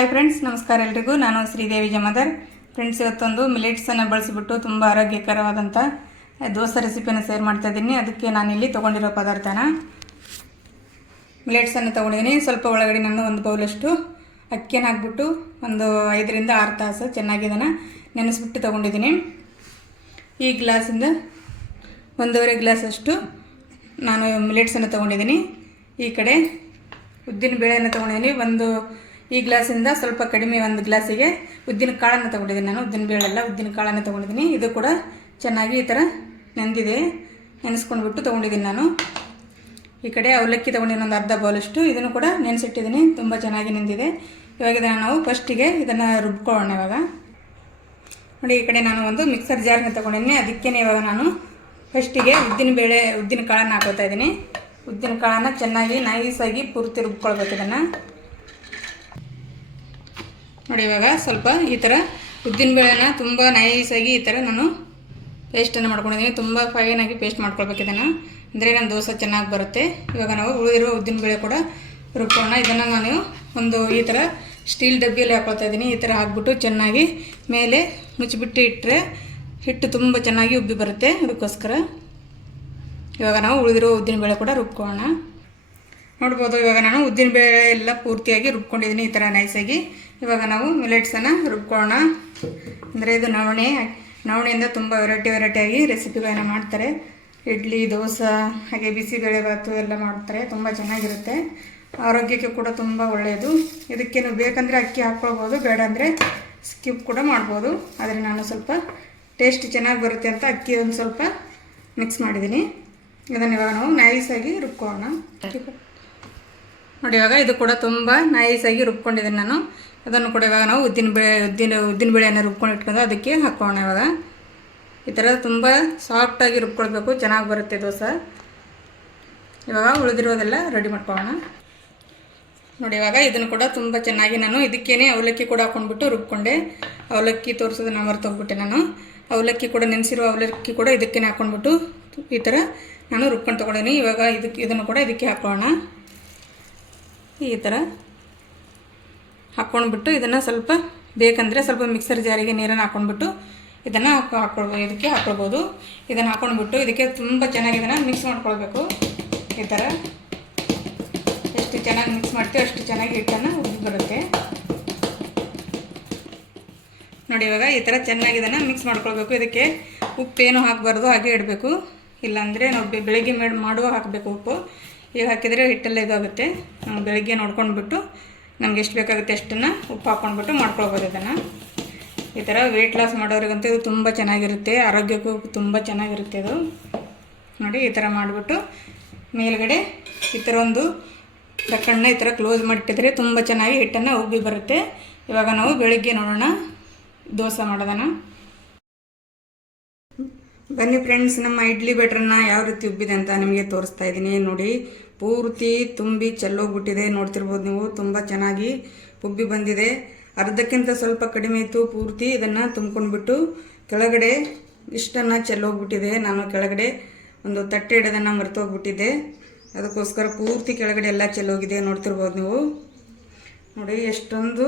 Hi friends, ನಮಸ್ಕಾರ ಎಲ್ರಿಗೂ. ನಾನು ಶ್ರೀದೇವಿ ಜಮದರ್. ಫ್ರೆಂಡ್ಸ್, ಇವತ್ತೊಂದು ಮಿಲೆಟ್ಸನ್ನು ಬಳಸಿಬಿಟ್ಟು ತುಂಬ ಆರೋಗ್ಯಕರವಾದಂಥ ದೋಸೆ ರೆಸಿಪಿಯನ್ನು ಶೇರ್ ಮಾಡ್ತಾಯಿದ್ದೀನಿ. ಅದಕ್ಕೆ ನಾನಿಲ್ಲಿ ತೊಗೊಂಡಿರೋ ಪದಾರ್ಥನ ಮಿಲೆಟ್ಸನ್ನು ತೊಗೊಂಡಿದ್ದೀನಿ. ಸ್ವಲ್ಪ ಒಳಗಡೆ ನಾನು ಒಂದು ಬೌಲಷ್ಟು ಅಕ್ಕಿಯನ್ನು ಹಾಕ್ಬಿಟ್ಟು ಒಂದು 5 ರಿಂದ 6 ತಾಸು ಚೆನ್ನಾಗಿ ಇದನ್ನು ನೆನೆಸ್ಬಿಟ್ಟು ತೊಗೊಂಡಿದ್ದೀನಿ. ಈ ಗ್ಲಾಸಿಂದ 1.5 ಗ್ಲಾಸಷ್ಟು ನಾನು ಮಿಲೆಟ್ಸನ್ನು ತೊಗೊಂಡಿದ್ದೀನಿ. ಈ ಕಡೆ ಉದ್ದಿನ ಬೇಳೆಯನ್ನು ತೊಗೊಂಡಿದ್ದೀನಿ. ಈ ಗ್ಲಾಸಿಂದ ಸ್ವಲ್ಪ ಕಡಿಮೆ ಒಂದು ಗ್ಲಾಸಿಗೆ ಉದ್ದಿನ ಕಾಳನ್ನು ತೊಗೊಂಡಿದ್ದೀನಿ. ನಾನು ಉದ್ದಿನ ಬೇಳೆಲ್ಲ ಉದ್ದಿನ ಕಾಳನ್ನು ತೊಗೊಂಡಿದ್ದೀನಿ. ಇದು ಕೂಡ ಚೆನ್ನಾಗಿ ಈ ಥರ ನೆಂದಿದೆ, ನೆನೆಸ್ಕೊಂಡ್ಬಿಟ್ಟು ತೊಗೊಂಡಿದ್ದೀನಿ ನಾನು. ಈ ಕಡೆ ಅವಲಕ್ಕಿ ತೊಗೊಂಡಿದ್ದೀನಿ, ಒಂದು ಅರ್ಧ ಬೌಲಷ್ಟು. ಇದನ್ನು ಕೂಡ ನೆನೆಸಿಟ್ಟಿದ್ದೀನಿ, ತುಂಬ ಚೆನ್ನಾಗಿ ನೆಂದಿದೆ. ಇವಾಗ ಇದನ್ನು ನಾವು ಫಸ್ಟಿಗೆ ಇದನ್ನು ರುಬ್ಕೊಳ್ಳೋಣ. ಇವಾಗ ನೋಡಿ, ಈ ಕಡೆ ನಾನು ಒಂದು ಮಿಕ್ಸರ್ ಜಾರನ್ನ ತೊಗೊಂಡಿದ್ದೀನಿ. ಅದಕ್ಕೇ ಇವಾಗ ನಾನು ಫಸ್ಟಿಗೆ ಉದ್ದಿನ ಕಾಳನ್ನು ಹಾಕೋತಾ ಇದ್ದೀನಿ. ಉದ್ದಿನ ಕಾಳನ್ನು ಚೆನ್ನಾಗಿ ನೈಸಾಗಿ ಪೂರ್ತಿ ರುಬ್ಕೊಳ್ಬೇಕು. ಇದನ್ನು ನೋಡಿ, ಇವಾಗ ಸ್ವಲ್ಪ ಈ ಥರ ಉದ್ದಿನ ಬೇಳೆನ ತುಂಬ ನೈಸಾಗಿ ಈ ಥರ ನಾನು ಪೇಸ್ಟನ್ನು ಮಾಡ್ಕೊಂಡಿದ್ದೀನಿ. ತುಂಬ ಫೈನಾಗಿ ಪೇಸ್ಟ್ ಮಾಡ್ಕೊಳ್ಬೇಕು ಇದನ್ನು, ಅಂದರೆ ನನ್ನ ದೋಸೆ ಚೆನ್ನಾಗಿ ಬರುತ್ತೆ. ಇವಾಗ ನಾವು ಉಳಿದಿರುವ ಉದ್ದಿನ ಬೇಳೆ ಕೂಡ ರುಬ್ಕೊಳ್ಳೋಣ. ಇದನ್ನು ನಾನು ಒಂದು ಈ ಥರ ಸ್ಟೀಲ್ ಡಬ್ಬಿಯಲ್ಲಿ ಹಾಕ್ಕೊಳ್ತಾ ಇದ್ದೀನಿ. ಈ ಥರ ಹಾಕ್ಬಿಟ್ಟು ಚೆನ್ನಾಗಿ ಮೇಲೆ ಮುಚ್ಚಿಬಿಟ್ಟು ಇಟ್ಟರೆ ಹಿಟ್ಟು ತುಂಬ ಚೆನ್ನಾಗಿ ಉಬ್ಬಿ ಬರುತ್ತೆ. ಅದಕ್ಕೋಸ್ಕರ ಇವಾಗ ನಾವು ಉಳಿದಿರೋ ಉದ್ದಿನ ಬೇಳೆ ಕೂಡ ರುಬ್ಕೊಳ್ಳೋಣ. ನೋಡ್ಬೋದು, ಇವಾಗ ನಾನು ಉದ್ದಿನ ಬೇಳೆ ಎಲ್ಲ ಪೂರ್ತಿಯಾಗಿ ರುಬ್ಕೊಂಡಿದ್ದೀನಿ ಈ ಥರ ನೈಸಾಗಿ. ಇವಾಗ ನಾವು ಮಿಲೆಟ್ಸನ್ನು ರುಬ್ಕೊಳ್ಳೋಣ. ಅಂದರೆ ಇದು ನವಣೆಯಿಂದ ತುಂಬ ವೆರೈಟಿಯಾಗಿ ರೆಸಿಪಿಗಳನ್ನು ಮಾಡ್ತಾರೆ. ಇಡ್ಲಿ, ದೋಸೆ, ಹಾಗೆ ಬಿಸಿಬೇಳೆಭಾತು ಎಲ್ಲ ಮಾಡ್ತಾರೆ. ತುಂಬ ಚೆನ್ನಾಗಿರುತ್ತೆ, ಆರೋಗ್ಯಕ್ಕೆ ಕೂಡ ತುಂಬ ಒಳ್ಳೆಯದು. ಇದಕ್ಕೇನು ಬೇಕಂದರೆ ಅಕ್ಕಿ ಹಾಕ್ಕೊಳ್ಬೋದು, ಬೇಡ ಅಂದರೆ ಸ್ಕಿಪ್ ಕೂಡ ಮಾಡ್ಬೋದು. ಆದರೆ ನಾನು ಸ್ವಲ್ಪ ಟೇಸ್ಟ್ ಚೆನ್ನಾಗಿ ಬರುತ್ತೆ ಅಂತ ಅಕ್ಕಿ ಒಂದು ಸ್ವಲ್ಪ ಮಿಕ್ಸ್ ಮಾಡಿದ್ದೀನಿ. ಇದನ್ನು ಇವಾಗ ನಾವು ನೈಸಾಗಿ ರುಬ್ಕೊಳ್ಳೋಣ. ನೋಡಿ, ಇವಾಗ ಇದು ಕೂಡ ತುಂಬ ನೈಸಾಗಿ ರುಬ್ಕೊಂಡಿದ್ದೀನಿ ನಾನು. ಅದನ್ನು ಕೂಡ ಇವಾಗ ನಾವು ಉದ್ದಿನ ಬೇಳೆಯನ್ನು ರುಬ್ಕೊಂಡು ಇಟ್ಕೊಂಡು ಅದಕ್ಕೆ ಹಾಕೋಣ. ಇವಾಗ ಈ ಥರ ತುಂಬ ಸಾಫ್ಟಾಗಿ ರುಬ್ಕೊಳ್ಬೇಕು, ಚೆನ್ನಾಗಿ ಬರುತ್ತೆ ದೋಸೆ. ಇವಾಗ ಉಳಿದಿರೋದೆಲ್ಲ ರೆಡಿ ಮಾಡ್ಕೊಳ್ಳೋಣ. ನೋಡಿ, ಇವಾಗ ಇದನ್ನು ಕೂಡ ತುಂಬ ಚೆನ್ನಾಗಿ ನಾನು ಇದಕ್ಕೇನೆ ಅವಲಕ್ಕಿ ಕೂಡ ಹಾಕ್ಕೊಂಡ್ಬಿಟ್ಟು ರುಬ್ಕೊಂಡೆ. ಅವಲಕ್ಕಿ ತೋರಿಸೋದನ್ನು ಮರ್ತೋಗ್ಬಿಟ್ಟೆ ನಾನು. ಅವಲಕ್ಕಿ ಕೂಡ ನೆನೆಸಿರೋ ಅವಲಕ್ಕಿ ಕೂಡ ಇದಕ್ಕೇನೆ ಹಾಕ್ಕೊಂಡ್ಬಿಟ್ಟು ಈ ಥರ ನಾನು ರುಬ್ಕೊಂಡು ತೊಗೊಂಡಿದ್ದೀನಿ. ಇವಾಗ ಇದನ್ನು ಕೂಡ ಇದಕ್ಕೆ ಹಾಕೋಣ. ಈ ಥರ ಹಾಕ್ಕೊಂಡ್ಬಿಟ್ಟು ಇದನ್ನು ಸ್ವಲ್ಪ ಬೇಕಂದರೆ ಸ್ವಲ್ಪ ಮಿಕ್ಸರ್ ಜಾರಿಗೆ ನೀರನ್ನು ಹಾಕ್ಕೊಂಡ್ಬಿಟ್ಟು ಇದನ್ನು ಇದಕ್ಕೆ ಹಾಕ್ಕೊಳ್ಬೋದು. ಇದನ್ನು ಹಾಕ್ಕೊಂಡ್ಬಿಟ್ಟು ಇದಕ್ಕೆ ತುಂಬ ಚೆನ್ನಾಗಿ ಇದನ್ನು ಮಿಕ್ಸ್ ಮಾಡ್ಕೊಳ್ಬೇಕು. ಈ ಥರ ಎಷ್ಟು ಚೆನ್ನಾಗಿ ಮಿಕ್ಸ್ ಮಾಡ್ತೀವಿ ಅಷ್ಟು ಚೆನ್ನಾಗಿ ಹಿಟ್ಟನ್ನು ಉಬ್ಬಿ ಬರುತ್ತೆ. ನೋಡಿ, ಇವಾಗ ಈ ಥರ ಚೆನ್ನಾಗಿ ಇದನ್ನು ಮಿಕ್ಸ್ ಮಾಡ್ಕೊಳ್ಬೇಕು. ಇದಕ್ಕೆ ಉಪ್ಪೇನು ಹಾಕಬಾರ್ದು, ಹಾಗೆ ಇಡಬೇಕು. ಇಲ್ಲಾಂದರೆ ನಾವು ಬೆಳಗ್ಗೆ ಮಾಡುವಾಗ ಹಾಕಬೇಕು ಉಪ್ಪು. ಈಗ ಹಾಕಿದರೆ ಹಿಟ್ಟೆಲ್ಲ ಇದಾಗುತ್ತೆ. ನಾವು ಬೆಳಗ್ಗೆ ನೋಡ್ಕೊಂಡ್ಬಿಟ್ಟು ನಮ್ಗೆ ಎಷ್ಟು ಬೇಕಾಗುತ್ತೆ ಅಷ್ಟನ್ನು ಉಪ್ಪು ಹಾಕ್ಕೊಂಡ್ಬಿಟ್ಟು ಮಾಡ್ಕೊಳ್ಬೋದು. ಇದನ್ನು ಈ ಥರ ವೆಯ್ಟ್ ಲಾಸ್ ಮಾಡೋರಿಗಂತೂ ಇದು ತುಂಬ ಚೆನ್ನಾಗಿರುತ್ತೆ, ಆರೋಗ್ಯಕ್ಕೂ ತುಂಬ ಚೆನ್ನಾಗಿರುತ್ತೆ ಇದು. ನೋಡಿ, ಈ ಥರ ಮಾಡಿಬಿಟ್ಟು ಮೇಲ್ಗಡೆ ಈ ಥರ ಒಂದು ಢಕ್ಕಣ್ಣ ಈ ಥರ ಕ್ಲೋಸ್ ಮಾಡಿಟ್ಟಿದ್ರೆ ತುಂಬ ಚೆನ್ನಾಗಿ ಹಿಟ್ಟನ್ನು ಉಬ್ಬಿ ಬರುತ್ತೆ. ಇವಾಗ ನಾವು ಬೆಳಗ್ಗೆ ನೋಡೋಣ ದೋಸೆ ಮಾಡೋದನ್ನು. ಬನ್ನಿ ಫ್ರೆಂಡ್ಸ್, ನಮ್ಮ ಇಡ್ಲಿ ಬ್ಯಾಟರನ್ನ ಯಾವ ರೀತಿ ಉಬ್ಬಿದೆ ಅಂತ ನಿಮಗೆ ತೋರಿಸ್ತಾ ಇದ್ದೀನಿ. ನೋಡಿ, ಪೂರ್ತಿ ತುಂಬಿ ಚೆಲ್ಲೋಗ್ಬಿಟ್ಟಿದೆ. ನೋಡ್ತಿರ್ಬೋದು ನೀವು, ತುಂಬ ಚೆನ್ನಾಗಿ ಉಬ್ಬಿ ಬಂದಿದೆ. ಅರ್ಧಕ್ಕಿಂತ ಸ್ವಲ್ಪ ಕಡಿಮೆ ಇತ್ತು. ಪೂರ್ತಿ ಇದನ್ನು ತುಂಬ್ಕೊಂಡ್ಬಿಟ್ಟು ಕೆಳಗಡೆ ಇಷ್ಟನ್ನು ಚೆಲ್ಲೋಗ್ಬಿಟ್ಟಿದೆ. ನಾನು ಕೆಳಗಡೆ ಒಂದು ತಟ್ಟೆ ಇಡೋದನ್ನು ಮರ್ತೋಗ್ಬಿಟ್ಟಿದ್ದೆ, ಅದಕ್ಕೋಸ್ಕರ ಪೂರ್ತಿ ಕೆಳಗಡೆ ಎಲ್ಲ ಚೆಲ್ಲೋಗಿದೆ. ನೋಡ್ತಿರ್ಬೋದು ನೀವು. ನೋಡಿ, ಎಷ್ಟೊಂದು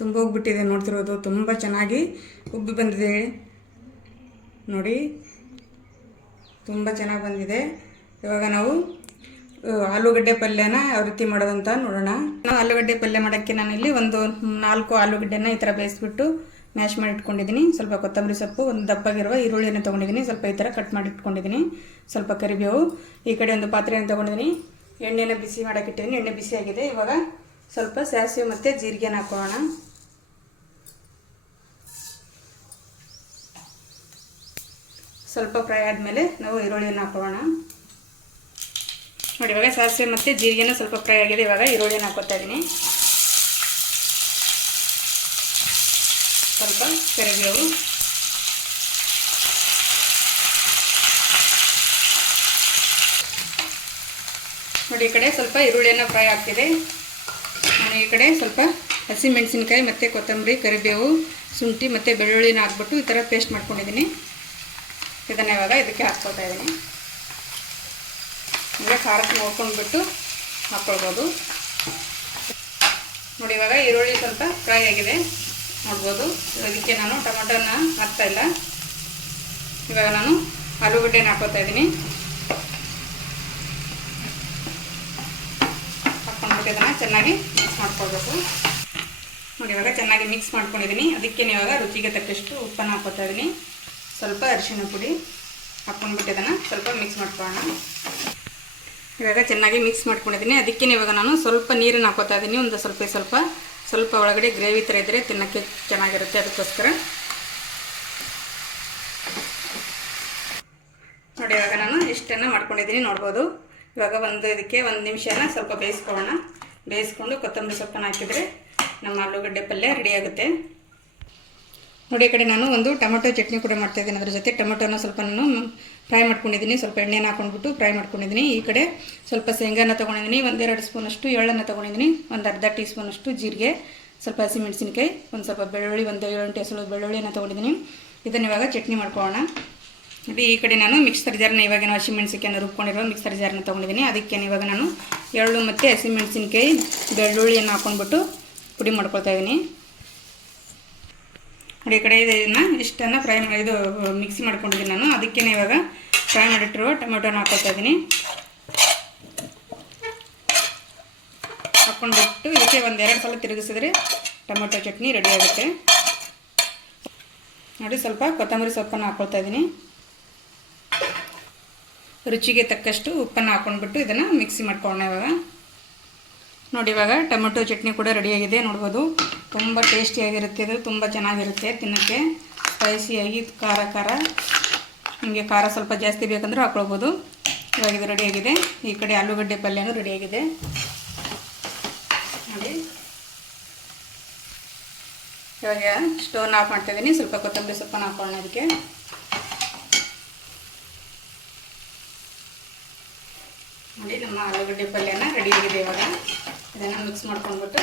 ತುಂಬೋಗ್ಬಿಟ್ಟಿದೆ. ನೋಡ್ತಿರ್ಬೋದು, ತುಂಬ ಚೆನ್ನಾಗಿ ಉಬ್ಬಿ ಬಂದಿದೆ. ನೋಡಿ, ತುಂಬ ಚೆನ್ನಾಗಿ ಬಂದಿದೆ. ಇವಾಗ ನಾವು ಆಲೂಗಡ್ಡೆ ಪಲ್ಯನ ಯಾವ ರೀತಿ ಮಾಡೋದಂತ ನೋಡೋಣ. ಆಲೂಗಡ್ಡೆ ಪಲ್ಯ ಮಾಡೋಕ್ಕೆ ನಾನಿಲ್ಲಿ ಒಂದು 4 ಆಲೂಗಡ್ಡೆನ ಈ ಥರ ಬೇಯಿಸ್ಬಿಟ್ಟು ಮ್ಯಾಶ್ ಮಾಡಿ ಇಟ್ಕೊಂಡಿದ್ದೀನಿ. ಸ್ವಲ್ಪ ಕೊತ್ತಂಬರಿ ಸೊಪ್ಪು, ಒಂದು ದಪ್ಪಾಗಿರುವ ಈರುಳ್ಳಿಯನ್ನು ತೊಗೊಂಡಿದ್ದೀನಿ, ಸ್ವಲ್ಪ ಈ ಥರ ಕಟ್ ಮಾಡಿ ಇಟ್ಕೊಂಡಿದ್ದೀನಿ. ಸ್ವಲ್ಪ ಕರಿಬೇವು. ಈ ಕಡೆ ಒಂದು ಪಾತ್ರೆಯನ್ನು ತೊಗೊಂಡಿದ್ದೀನಿ, ಎಣ್ಣೆನ ಬಿಸಿ ಮಾಡೋಕ್ಕಿಟ್ಟಿದ್ದೀನಿ. ಎಣ್ಣೆ ಬಿಸಿ ಆಗಿದೆ. ಇವಾಗ ಸ್ವಲ್ಪ ಸಾಸಿವೆ ಮತ್ತು ಜೀರಿಗೆನ ಹಾಕೋಣ. ಸ್ವಲ್ಪ ಫ್ರೈ ಆದಮೇಲೆ ನಾವು ಈರುಳ್ಳಿಯನ್ನು ಹಾಕೋಣ. ನೋಡಿ, ಇವಾಗ ಸಾಸಿವೆ ಮತ್ತು ಜೀರಿಗೆನ ಸ್ವಲ್ಪ ಫ್ರೈ ಆಗಿದೆ. ಇವಾಗ ಈರುಳ್ಳಿಯನ್ನು ಹಾಕೋತಾ ಇದ್ದೀನಿ. ಸ್ವಲ್ಪ ಕರಿಬೇವು, ನೋಡಿ ಈ ಕಡೆ ಸ್ವಲ್ಪ ಈರುಳ್ಳಿಯನ್ನು ಫ್ರೈ ಆಗ್ತಿದೆ. ನಾನು ಈ ಕಡೆ ಸ್ವಲ್ಪ ಹಸಿಮೆಣಸಿನ್ಕಾಯಿ ಮತ್ತು ಕೊತ್ತಂಬರಿ, ಕರಿಬೇವು, ಶುಂಠಿ ಮತ್ತು ಬೆಳ್ಳುಳ್ಳಿನ ಹಾಕ್ಬಿಟ್ಟು ಈ ಥರ ಪೇಸ್ಟ್ ಮಾಡ್ಕೊಂಡಿದ್ದೀನಿ. ಇದನ್ನು ಇವಾಗ ಇದಕ್ಕೆ ಹಾಕ್ಕೊಳ್ತಾ ಇದ್ದೀನಿ. ಅಂದರೆ ಖಾರಕ್ಕೆ ನೋಡ್ಕೊಂಡ್ಬಿಟ್ಟು ಹಾಕ್ಕೊಳ್ಬೋದು. ನೋಡಿ ಇವಾಗ ಈರುಳ್ಳಿ ಸ್ವಲ್ಪ ಫ್ರೈ ಆಗಿದೆ ನೋಡ್ಬೋದು. ಇದಕ್ಕೆ ನಾನು ಟೊಮೆಟೊನ ಹಾಕ್ತಾ ಇಲ್ಲ. ಇವಾಗ ನಾನು ಆಲೂಗಡ್ಡೆನ ಹಾಕೋತಾ ಇದ್ದೀನಿ. ಹಾಕ್ಕೊಂಡ್ಬಿಟ್ಟು ಇದನ್ನು ಚೆನ್ನಾಗಿ ಮಿಕ್ಸ್ ಮಾಡ್ಕೊಳ್ಬೇಕು. ನೋಡಿ ಇವಾಗ ಚೆನ್ನಾಗಿ ಮಿಕ್ಸ್ ಮಾಡ್ಕೊಂಡಿದ್ದೀನಿ. ಅದಕ್ಕೆ ಇವಾಗ ರುಚಿಗೆ ತಕ್ಕಷ್ಟು ಉಪ್ಪನ್ನು ಹಾಕೋತಾ ಇದ್ದೀನಿ. ಸ್ವಲ್ಪ ಅರಿಶಿಣ ಪುಡಿ ಹಾಕ್ಕೊಂಡ್ಬಿಟ್ಟು ಇದನ್ನು ಸ್ವಲ್ಪ ಮಿಕ್ಸ್ ಮಾಡ್ಕೊಳ್ಳೋಣ. ಇವಾಗ ಚೆನ್ನಾಗಿ ಮಿಕ್ಸ್ ಮಾಡ್ಕೊಂಡಿದ್ದೀನಿ. ಅದಕ್ಕೆ ಇವಾಗ ನಾನು ಸ್ವಲ್ಪ ನೀರನ್ನು ಹಾಕೋತಾ ಇದ್ದೀನಿ. ಒಂದು ಸ್ವಲ್ಪ ಒಳಗಡೆ ಗ್ರೇವಿ ಥರ ಇದ್ದರೆ ತಿನ್ನೋಕ್ಕೆ ಚೆನ್ನಾಗಿರುತ್ತೆ. ಅದಕ್ಕೋಸ್ಕರ ನೋಡಿ ಇವಾಗ ನಾನು ಇಷ್ಟನ್ನು ಮಾಡ್ಕೊಂಡಿದ್ದೀನಿ ನೋಡ್ಬೋದು. ಇವಾಗ ಇದಕ್ಕೆ 1 ನಿಮಿಷನ ಸ್ವಲ್ಪ ಬೇಯಿಸ್ಕೊಳ್ಳೋಣ. ಬೇಯಿಸ್ಕೊಂಡು ಕೊತ್ತಂಬರಿ ಸೊಪ್ಪನ್ನು ಹಾಕಿದರೆ ನಮ್ಮ ಆಲೂಗಡ್ಡೆ ಪಲ್ಯ ರೆಡಿ ಆಗುತ್ತೆ. ನೋಡಿ ಈ ಕಡೆ ನಾನು ಒಂದು ಟೊಮೆಟೊ ಚಟ್ನಿ ಕೂಡ ಮಾಡ್ತಾಯಿದ್ದೀನಿ. ಅದ್ರ ಜೊತೆ ಟೊಮೆಟೊನ ಸ್ವಲ್ಪ ನಾನು ಫ್ರೈ ಮಾಡ್ಕೊಂಡಿದ್ದೀನಿ. ಸ್ವಲ್ಪ ಎಣ್ಣೆನ ಹಾಕ್ಕೊಂಡ್ಬಿಟ್ಟು ಫ್ರೈ ಮಾಡ್ಕೊಂಡಿದ್ದೀನಿ. ಈ ಕಡೆ ಸ್ವಲ್ಪ ಶೇಂಗಾನ ತೊಗೊಂಡಿದ್ದೀನಿ. 1-2 ಸ್ಪೂನಷ್ಟು ಎಳ್ಳನ್ನು ತೊಗೊಂಡಿದ್ದೀನಿ. ಒಂದು ಅರ್ಧ ಟೀ ಸ್ಪೂನಷ್ಟು ಜೀರಿಗೆ, ಸ್ವಲ್ಪ ಹಸಿಮೆಣಸಿನ್ಕಾಯಿ, ಒಂದು ಸ್ವಲ್ಪ ಬೆಳ್ಳುಳ್ಳಿ, ಒಂದು 7-8 ಎಸಳು ಬೆಳ್ಳುಳ್ಳಿನ ತೊಗೊಂಡಿದ್ದೀನಿ. ಇದನ್ನು ಇವಾಗ ಚಟ್ನಿ ಮಾಡ್ಕೊಳ್ಳೋಣ. ನೋಡಿ ಈ ಕಡೆ ನಾನು ಮಿಕ್ಸರ್ ಜಾರ್ನ ಇವಾಗ ಹಸಿಮೆಣಸಿನ್ಕಾಯನ್ನು ರುಬ್ಕೊಂಡಿರೋ ಮಿಕ್ಸರ್ ಜಾರ್ನ ತೊಗೊಂಡಿದ್ದೀನಿ. ಅದಕ್ಕೆ ಇವಾಗ ನಾನು ಎಳ್ಳು ಮತ್ತು ಹಸಿಮೆಣಸಿನ್ಕಾಯಿ ಬೆಳ್ಳುಳ್ಳಿಯನ್ನು ಹಾಕ್ಕೊಂಡ್ಬಿಟ್ಟು ಪುಡಿ ಮಾಡ್ಕೊಳ್ತಾ ಇದ್ದೀನಿ. ನೋಡಿ ಈ ಕಡೆ ಇದನ್ನು ಇಷ್ಟನ್ನು ಮಿಕ್ಸಿ ಮಾಡ್ಕೊಂಡಿದ್ದೀನಿ ನಾನು. ಅದಕ್ಕೆ ಇವಾಗ ಫ್ರೈ ಮಾಡಿಟ್ಟಿರುವ ಟೊಮೆಟೊನ ಹಾಕ್ಕೊಳ್ತಾ ಇದ್ದೀನಿ. ಹಾಕ್ಕೊಂಡ್ಬಿಟ್ಟು ಇದಕ್ಕೆ 1-2 ಸಲ ತಿರುಗಿಸಿದ್ರೆ ಟೊಮೆಟೊ ಚಟ್ನಿ ರೆಡಿ ಆಗುತ್ತೆ. ನೋಡಿ ಸ್ವಲ್ಪ ಕೊತ್ತಂಬರಿ ಸೊಪ್ಪನ್ನು ಹಾಕ್ಕೊಳ್ತಾ ಇದ್ದೀನಿ. ರುಚಿಗೆ ತಕ್ಕಷ್ಟು ಉಪ್ಪನ್ನು ಹಾಕ್ಕೊಂಡ್ಬಿಟ್ಟು ಇದನ್ನು ಮಿಕ್ಸಿ ಮಾಡ್ಕೊಳ್ಳೋಣ ಇವಾಗ. ನೋಡಿ ಇವಾಗ ಟೊಮೆಟೊ ಚಟ್ನಿ ಕೂಡ ರೆಡಿಯಾಗಿದೆ ನೋಡ್ಬೋದು. ತುಂಬ ಟೇಸ್ಟಿಯಾಗಿರುತ್ತೆ. ಇದು ತುಂಬ ಚೆನ್ನಾಗಿರುತ್ತೆ ತಿನ್ನೋಕ್ಕೆ. ಸ್ಪೈಸಿಯಾಗಿ ಖಾರ ನಿಮಗೆ ಖಾರ ಸ್ವಲ್ಪ ಜಾಸ್ತಿ ಬೇಕಂದ್ರೆ ಹಾಕ್ಕೊಳ್ಬೋದು. ಇವಾಗ ಇದು ರೆಡಿಯಾಗಿದೆ. ಈ ಕಡೆ ಆಲೂಗಡ್ಡೆ ಪಲ್ಯನೂ ರೆಡಿಯಾಗಿದೆ ನೋಡಿ. ಇವಾಗ ಸ್ಟೋವ್ನ ಆಫ್ ಮಾಡ್ತಾಯಿದ್ದೀನಿ. ಸ್ವಲ್ಪ ಕೊತ್ತಂಬರಿ ಸೊಪ್ಪನ್ನು ಹಾಕೊಳ್ಳೋಣ ಅದಕ್ಕೆ. ನೋಡಿ ನಮ್ಮ ಆಲೂಗಡ್ಡೆ ಪಲ್ಯನ ರೆಡಿಯಾಗಿದೆ. ಇವಾಗ ಇದನ್ನು ಮಿಕ್ಸ್ ಮಾಡ್ಕೊಂಡ್ಬಿಟ್ಟು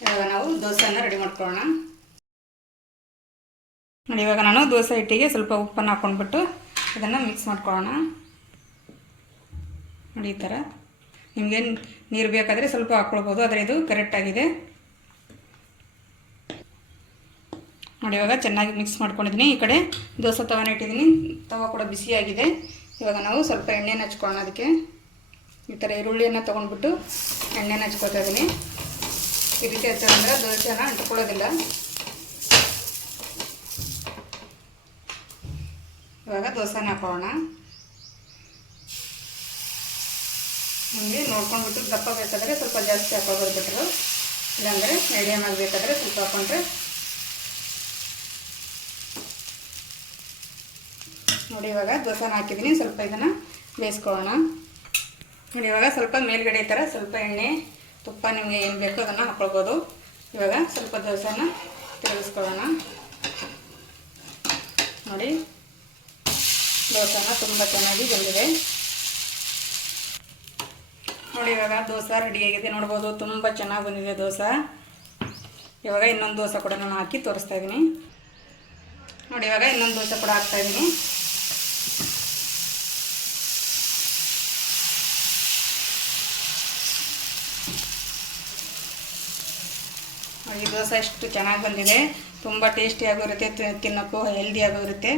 ಇವಾಗ ನಾವು ದೋಸೆಯನ್ನು ರೆಡಿ ಮಾಡ್ಕೊಳ್ಳೋಣ. ನೋಡಿ ಇವಾಗ ನಾನು ದೋಸೆ ಹಿಟ್ಟಿಗೆ ಸ್ವಲ್ಪ ಉಪ್ಪನ್ನು ಹಾಕ್ಕೊಂಡ್ಬಿಟ್ಟು ಇದನ್ನು ಮಿಕ್ಸ್ ಮಾಡ್ಕೊಳ್ಳೋಣ. ನೋಡಿ ಈ ಥರ ನಿಮಗೆ ನೀರು ಬೇಕಾದರೆ ಸ್ವಲ್ಪ ಹಾಕ್ಕೊಳ್ಬೋದು, ಆದರೆ ಇದು ಕರೆಕ್ಟಾಗಿದೆ. ನೋಡಿ ಇವಾಗ ಚೆನ್ನಾಗಿ ಮಿಕ್ಸ್ ಮಾಡ್ಕೊಂಡಿದ್ದೀನಿ. ಈ ಕಡೆ ದೋಸೆ ತವನ ಇಟ್ಟಿದ್ದೀನಿ. ತವ ಕೂಡ ಬಿಸಿಯಾಗಿದೆ. ಇವಾಗ ನಾವು ಸ್ವಲ್ಪ ಎಣ್ಣೆನ ಹಚ್ಕೊಳ್ಳೋಣ. ಅದಕ್ಕೆ ಈ ಥರ ಈರುಳ್ಳಿಯನ್ನು ತೊಗೊಂಡ್ಬಿಟ್ಟು ಎಣ್ಣೆನ ಹಚ್ಕೊತಾ ಇದ್ದೀನಿ. ಈ ರೀತಿ ಹಚ್ಚೋದಂದ್ರೆ ದೋಸೆನ ಅಂಟ್ಕೊಳ್ಳೋದಿಲ್ಲ. ಇವಾಗ ದೋಸೆನ ಹಾಕೊಳ್ಳೋಣ. ನಿಮಗೆ ನೋಡ್ಕೊಂಡ್ಬಿಟ್ಟು ದಪ್ಪ ಬೇಕಾದರೆ ಸ್ವಲ್ಪ ಜಾಸ್ತಿ ಹಾಕೋಬೋದು ಬಿಟ್ಟರು, ಇಲ್ಲಾಂದರೆ ಮೀಡಿಯಮ್ ಆಗಬೇಕಾದ್ರೆ ಸ್ವಲ್ಪ ಹಾಕೊಂಡ್ರೆ. ನೋಡಿ ಇವಾಗ ದೋಸೆನ ಹಾಕಿದ್ದೀನಿ. ಸ್ವಲ್ಪ ಇದನ್ನು ಬೇಯಿಸ್ಕೊಳ್ಳೋಣ. ನೋಡಿ ಇವಾಗ ಸ್ವಲ್ಪ ಮೇಲ್ಗಡೆ ಈ ಥರ ಸ್ವಲ್ಪ ಎಣ್ಣೆ ತುಪ್ಪ ನಿಮಗೆ ಏನು ಬೇಕೋ ಅದನ್ನು ಹಾಕ್ಕೊಳ್ಬೋದು. ಇವಾಗ ಸ್ವಲ್ಪ ದೋಸೆನ ತಿರುಗಿಸ್ಕೊಳ್ಳೋಣ. ನೋಡಿ ದೋಸೆನ ತುಂಬ ಚೆನ್ನಾಗಿ ಬಂದಿದೆ. ನೋಡಿ ಇವಾಗ ದೋಸೆ ರೆಡಿಯಾಗಿದೆ ನೋಡ್ಬೋದು. ತುಂಬ ಚೆನ್ನಾಗಿ ಬಂದಿದೆ ದೋಸೆ. ಇವಾಗ ಇನ್ನೊಂದು ದೋಸೆ ಕೂಡ ನಾನು ಹಾಕಿ ತೋರಿಸ್ತಾ ಇದ್ದೀನಿ. ನೋಡಿ ಇವಾಗ ಇನ್ನೊಂದು ದೋಸೆ ಕೂಡ ಹಾಕ್ತಾಯಿದ್ದೀನಿ. ಈ ದೋಸೆ ಎಷ್ಟು ಚೆನ್ನಾಗಿ ಬಂದಿದೆ. ತುಂಬ ಟೇಸ್ಟಿಯಾಗಿರುತ್ತೆ, ತಿನ್ನೋಕ್ಕೂ ಹೆಲ್ದಿಯಾಗಿರುತ್ತೆ.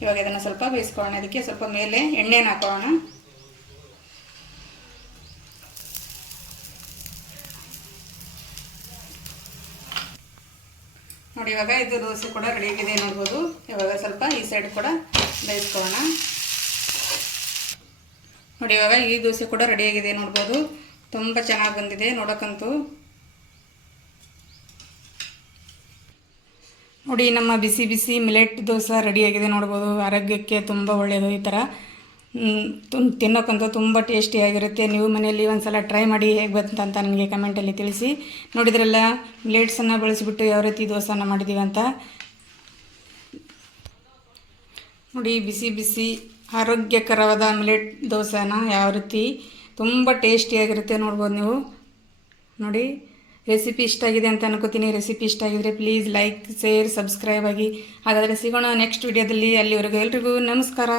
ಇವಾಗ ಇದನ್ನು ಸ್ವಲ್ಪ ಬೇಯಿಸ್ಕೊಳ್ಳೋಣ. ಅದಕ್ಕೆ ಸ್ವಲ್ಪ ಮೇಲೆ ಎಣ್ಣೆನ ಹಾಕೊಳ್ಳೋಣ. ನೋಡಿ ಇವಾಗ ಇದು ದೋಸೆ ಕೂಡ ರೆಡಿಯಾಗಿದೆ ನೋಡ್ಬೋದು. ಇವಾಗ ಸ್ವಲ್ಪ ಈ ಸೈಡ್ ಕೂಡ ಬೇಯಿಸ್ಕೊಳ್ಳೋಣ. ನೋಡಿ ಇವಾಗ ಈ ದೋಸೆ ಕೂಡ ರೆಡಿಯಾಗಿದೆ ನೋಡ್ಬೋದು. ತುಂಬ ಚೆನ್ನಾಗಿ ಬಂದಿದೆ ನೋಡೋಕ್ಕಂತೂ. ನೋಡಿ ನಮ್ಮ ಬಿಸಿ ಬಿಸಿ ಮಿಲೆಟ್ ದೋಸೆ ರೆಡಿಯಾಗಿದೆ ನೋಡ್ಬೋದು. ಆರೋಗ್ಯಕ್ಕೆ ತುಂಬ ಒಳ್ಳೆಯದು. ಈ ಥರ ತಿನ್ನೋಕ್ಕಂತೂ ತುಂಬ ಟೇಸ್ಟಿಯಾಗಿರುತ್ತೆ. ನೀವು ಮನೆಯಲ್ಲಿ ಒಂದು ಸಲ ಟ್ರೈ ಮಾಡಿ ಹೇಗೆ ಬಂತಂತ ನನಗೆ ಕಮೆಂಟಲ್ಲಿ ತಿಳಿಸಿ. ನೋಡಿದ್ರಲ್ಲ ಮಿಲೆಟ್ಸನ್ನು ಬಳಸಿಬಿಟ್ಟು ಯಾವ ರೀತಿ ದೋಸೆನ ಮಾಡಿದ್ದೀವಿ ಅಂತ. ನೋಡಿ ಬಿಸಿ ಬಿಸಿ ಆರೋಗ್ಯಕರವಾದ ಮಿಲೆಟ್ ದೋಸೆನ ಯಾವ ರೀತಿ ತುಂಬ ಟೇಸ್ಟಿಯಾಗಿರುತ್ತೆ ನೋಡ್ಬೋದು ನೀವು. ನೋಡಿ ರೆಸಿಪಿ ಇಷ್ಟ ಆಗಿದೆ ಅಂತ ಅನ್ಕೋತೀನಿ. ರೆಸಿಪಿ ಇಷ್ಟ ಆಗಿದ್ರೆ ಪ್ಲೀಸ್ ಲೈಕ್, ಶೇರ್, ಸಬ್ಸ್ಕ್ರೈಬ್ ಆಗಿ. ಹಾಗಾದರೆ ಸಿಗೋಣ ನೆಕ್ಸ್ಟ್ ವಿಡಿಯೋದಲ್ಲಿ. ಅಲ್ಲಿವರೆಗೂ ಎಲ್ರಿಗೂ ನಮಸ್ಕಾರ.